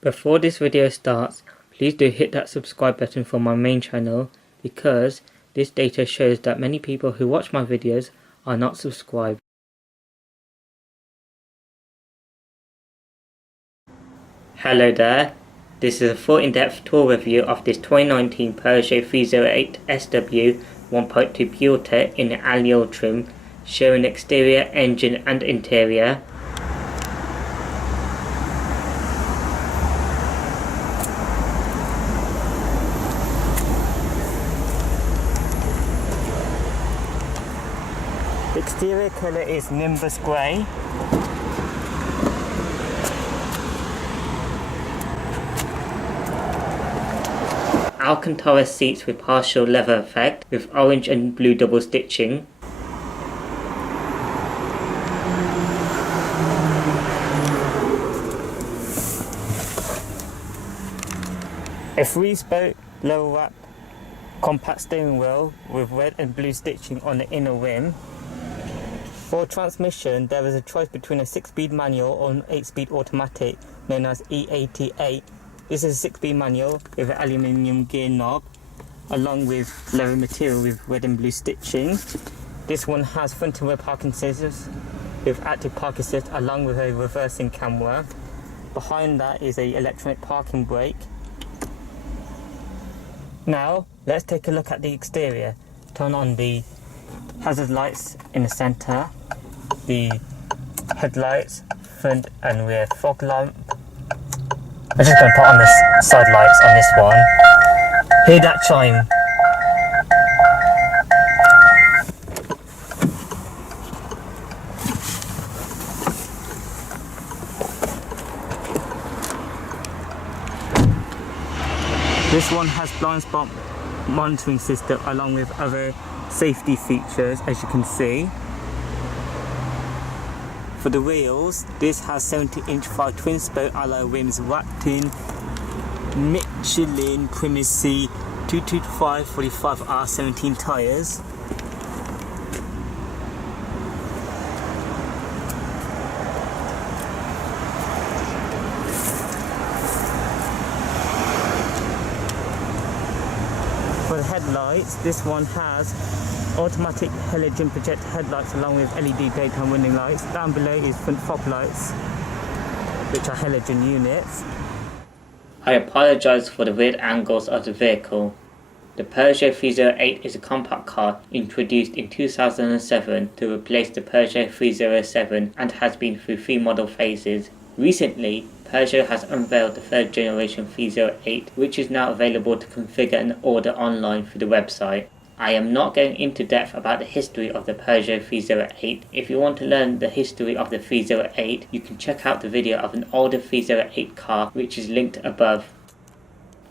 Before this video starts, please do hit that subscribe button for my main channel because this data shows that many people who watch my videos are not subscribed. Hello there, this is a full in-depth tour review of this 2019 Peugeot 308 SW 1.2 PureTech in the Allure trim, showing exterior, engine and interior. The exterior colour is Nimbus Grey. Alcantara seats with partial leather effect with orange and blue double stitching. A 3-spoke lower wrap compact steering wheel with red and blue stitching on the inner rim. For transmission, there is a choice between a 6-speed manual or an 8-speed automatic known as E88. This is a 6-speed manual with an aluminium gear knob along with leather material with red and blue stitching. This one has front and rear parking sensors with active park assist along with a reversing camera. Behind that is an electronic parking brake. Now let's take a look at the exterior. Turn on the hazard lights in the centre, the headlights, front and rear fog lamp. I'm just going to put on the side lights on this one. Hear that chime. This one has blind spot monitoring system along with other safety features, as you can see. For the wheels, this has 70-inch 5 twin-spoke alloy rims wrapped in Michelin Primacy 225/45 R17 tyres. For the headlights, this one has automatic halogen projector headlights along with LED daytime running lights. Down below is front fog lights, which are halogen units. I apologise for the weird angles of the vehicle. The Peugeot 308 is a compact car introduced in 2007 to replace the Peugeot 307 and has been through 3 model phases. Recently, Peugeot has unveiled the 3rd generation 308, which is now available to configure and order online through the website. I am not going into depth about the history of the Peugeot 308. If you want to learn the history of the 308, you can check out the video of an older 308 car which is linked above.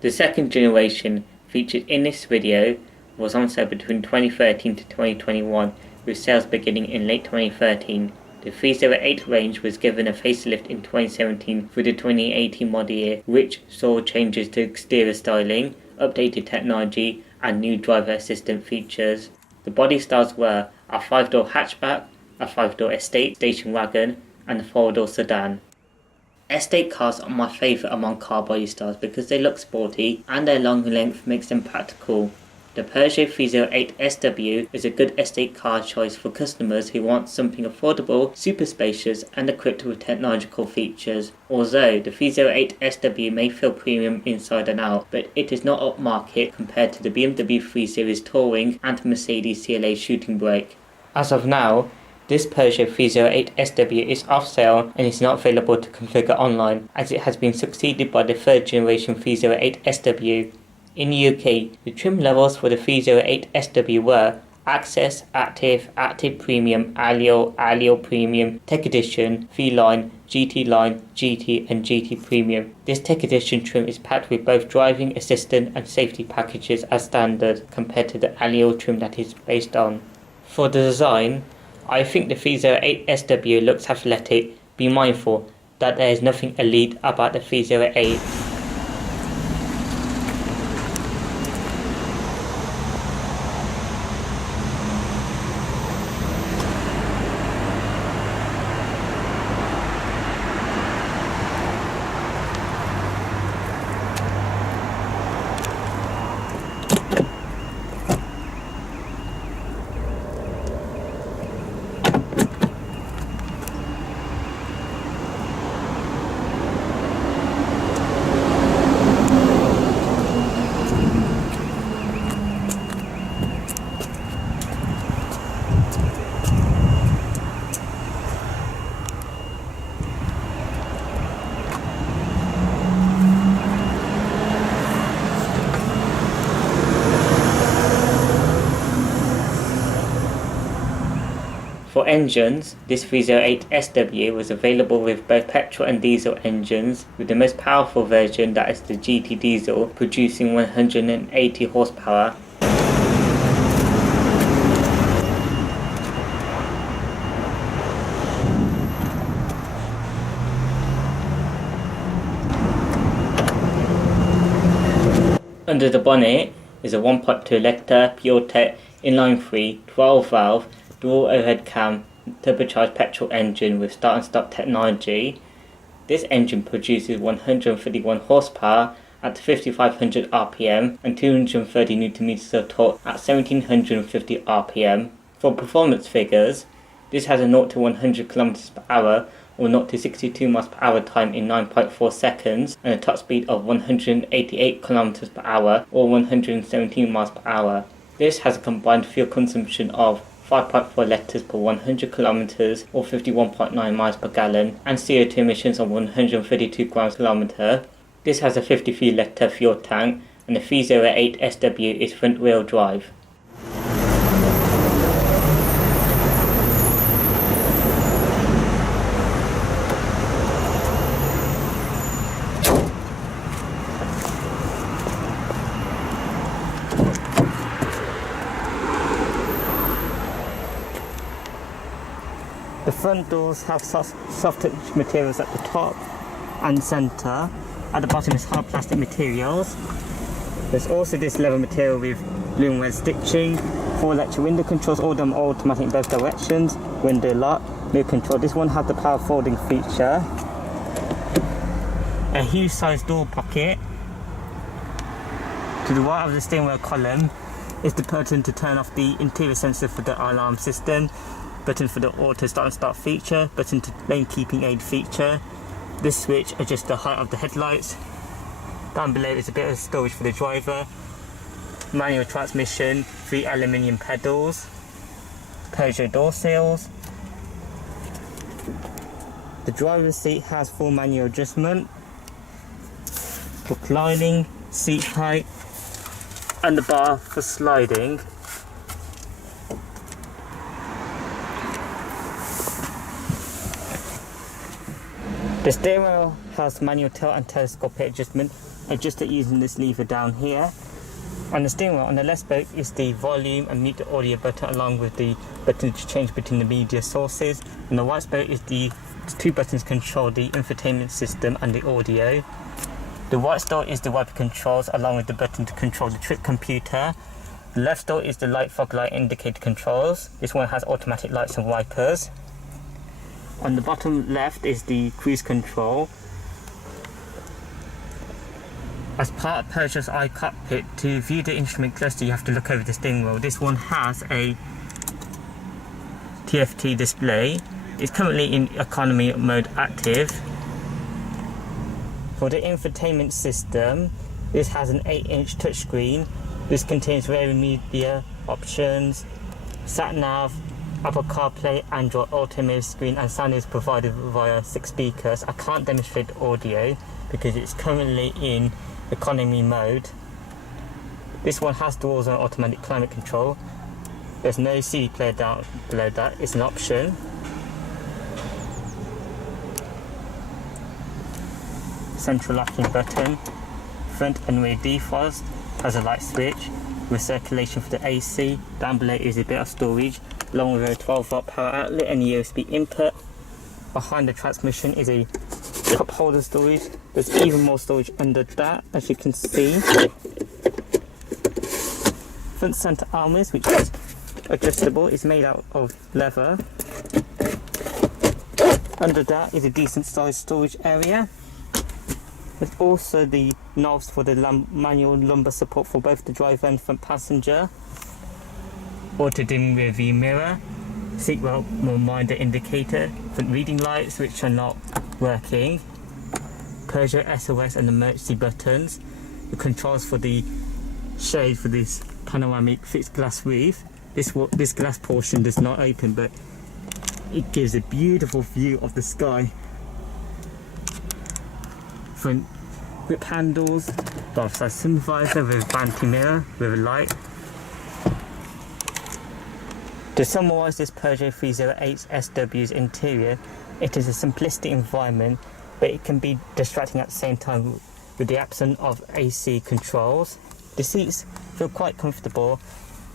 The 2nd generation featured in this video was on sale between 2013 to 2021 with sales beginning in late 2013. The 308 range was given a facelift in 2017 through the 2018 model year, which saw changes to exterior styling, updated technology and new driver assistant features. The body styles were a 5-door hatchback, a 5-door estate station wagon and a 4-door sedan. Estate cars are my favourite among car body styles because they look sporty and their long length makes them practical. The Peugeot 308 SW is a good estate car choice for customers who want something affordable, super spacious and equipped with technological features. Although the 308 SW may feel premium inside and out, but it is not upmarket compared to the BMW 3 Series Touring and Mercedes CLA Shooting Brake. As of now, this Peugeot 308 SW is off sale and is not available to configure online as it has been succeeded by the 3rd generation 308 SW. In the UK, the trim levels for the 308 SW were Access, Active, Active Premium, Allure, Allure Premium, Tech Edition, V-Line, GT Line, GT and GT Premium. This Tech Edition trim is packed with both driving assistant and safety packages as standard compared to the Allure trim that is based on. For the design, I think the 308 SW looks athletic. Be mindful that there is nothing elite about the 308. For engines, this 308 SW was available with both petrol and diesel engines, with the most powerful version, that is the GT diesel, producing 180 horsepower. Under the bonnet is a 1.2 litre PureTech inline-3 12-valve dual overhead cam turbocharged petrol engine with start and stop technology. This engine produces 131 horsepower at 5500 RPM and 230 Nm of torque at 1750 RPM. For performance figures, this has a 0 to 100 km per hour or 0 to 62 miles per hour time in 9.4 seconds and a top speed of 188 km per hour or 117 miles per hour. This has a combined fuel consumption of 5.4 litres per 100 kilometers or 51.9 miles per gallon and CO2 emissions of 132 grams per kilometer. This has a 53 litre fuel tank and the 308 SW is front wheel drive. The front doors have soft touch materials at the top and centre. At the bottom is hard plastic materials. There's also this leather material with loom weld stitching. 4 electric window controls, all them automatic in both directions. Window lock, mirror control. This one has the power folding feature. A huge size door pocket. To the right of the steering wheel column is the button to turn off the interior sensor for the alarm system. Button for the auto start and start feature, button to lane keeping aid feature. This switch adjusts the height of the headlights. Down below is a bit of storage for the driver. Manual transmission, 3 aluminium pedals, Peugeot door seals. The driver's seat has full manual adjustment, reclining, seat height, and the bar for sliding. The steering wheel has manual tilt and telescopic adjustment, adjusted using this lever down here. On the steering wheel, on the left spoke is the volume and mute the audio button along with the button to change between the media sources. On the right spoke is the 2 buttons control the infotainment system and the audio. The right store is the wiper controls along with the button to control the trip computer. The left store is the light fog light indicator controls. This one has automatic lights and wipers. On the bottom left is the cruise control. As part of Peugeot's iCockpit, to view the instrument cluster you have to look over the steering wheel. This one has a TFT display. It's currently in economy mode active. For the infotainment system, this has an 8-inch touchscreen. This contains various media options, sat-nav, Apple CarPlay, Android Auto mirror screen, and sound is provided via 6 speakers. I can't demonstrate the audio because it's currently in economy mode. This one has dual zone automatic climate control. There's no CD player down below that, it's an option. Central locking button. Front and rear defrost, has a light switch with circulation for the AC. Down below is a bit of storage along with a 12-volt power outlet and USB input. Behind the transmission is a cup holder storage. There's even more storage under that, as you can see. Front center armrest, which is adjustable, is made out of leather. Under that is a decent sized storage area. There's also the knobs for the manual lumbar support for both the driver and front passenger. Auto dim rear view mirror, seatbelt reminder indicator, front reading lights which are not working, Peugeot SOS and emergency buttons, the controls for the shade for this panoramic fixed glass roof. This glass portion does not open, but it gives a beautiful view of the sky. Front grip handles, driver side sun visor with vanity mirror with a light. To summarise this Peugeot 308 SW's interior, it is a simplistic environment, but it can be distracting at the same time with the absence of AC controls. The seats feel quite comfortable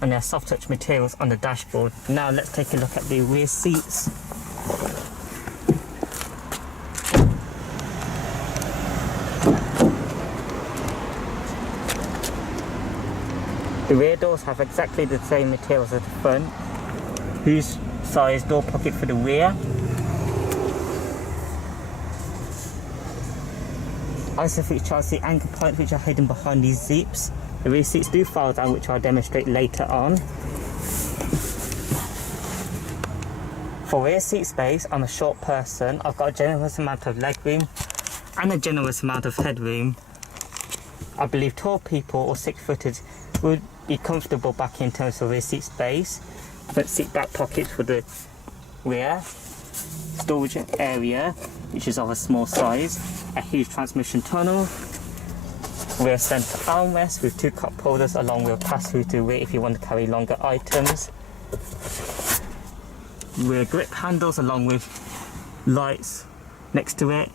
and there are soft touch materials on the dashboard. Now let's take a look at the rear seats. The rear doors have exactly the same materials as the front. Huge size door pocket for the rear. Isofix child seat anchor points which are hidden behind these zips. The rear seats do file down, which I'll demonstrate later on. For rear seat space, I'm a short person. I've got a generous amount of legroom and a generous amount of headroom. I believe tall people or 6-footers would be comfortable back in terms of rear seat space. Front seat back pockets for the rear. Storage area, which is of a small size. A huge transmission tunnel. Rear centre armrest with 2 cup holders along with a pass-through to the rear if you want to carry longer items. Rear grip handles along with lights next to it.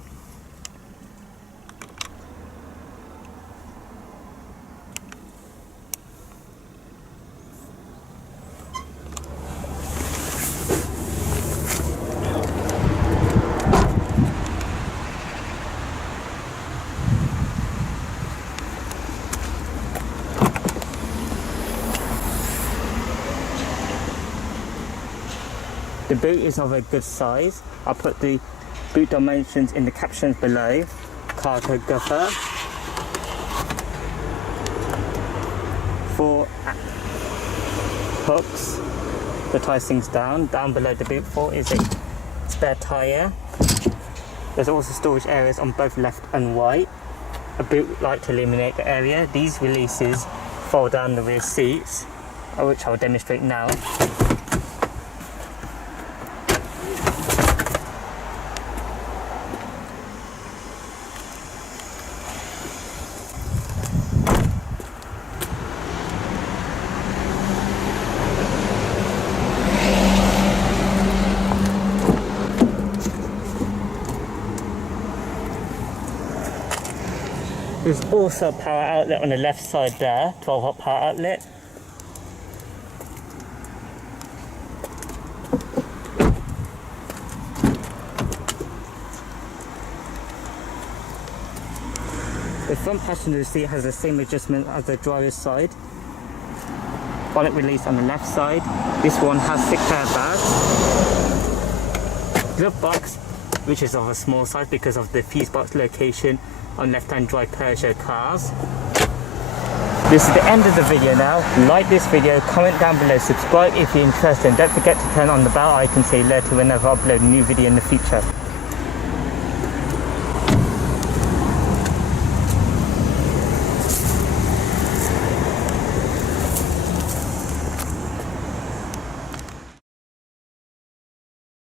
The boot is of a good size. I'll put the boot dimensions in the captions below. Cargo guffer. 4 hooks to tie things down. Down below the boot fall is a spare tyre. There's also storage areas on both left and right. A boot light to illuminate the area. These releases fold down the rear seats, which I'll demonstrate now. There's also a power outlet on the left side there, 12-volt power outlet. The front passenger seat has the same adjustment as the driver's side. Bonnet release on the left side. This one has 6 airbags. Glove box, which is of a small size because of the fuse box location on left-hand drive Peugeot cars. This is the end of the video now. Like this video, comment down below, subscribe if you're interested, and don't forget to turn on the bell icon so you're alerted whenever I upload a new video in the future.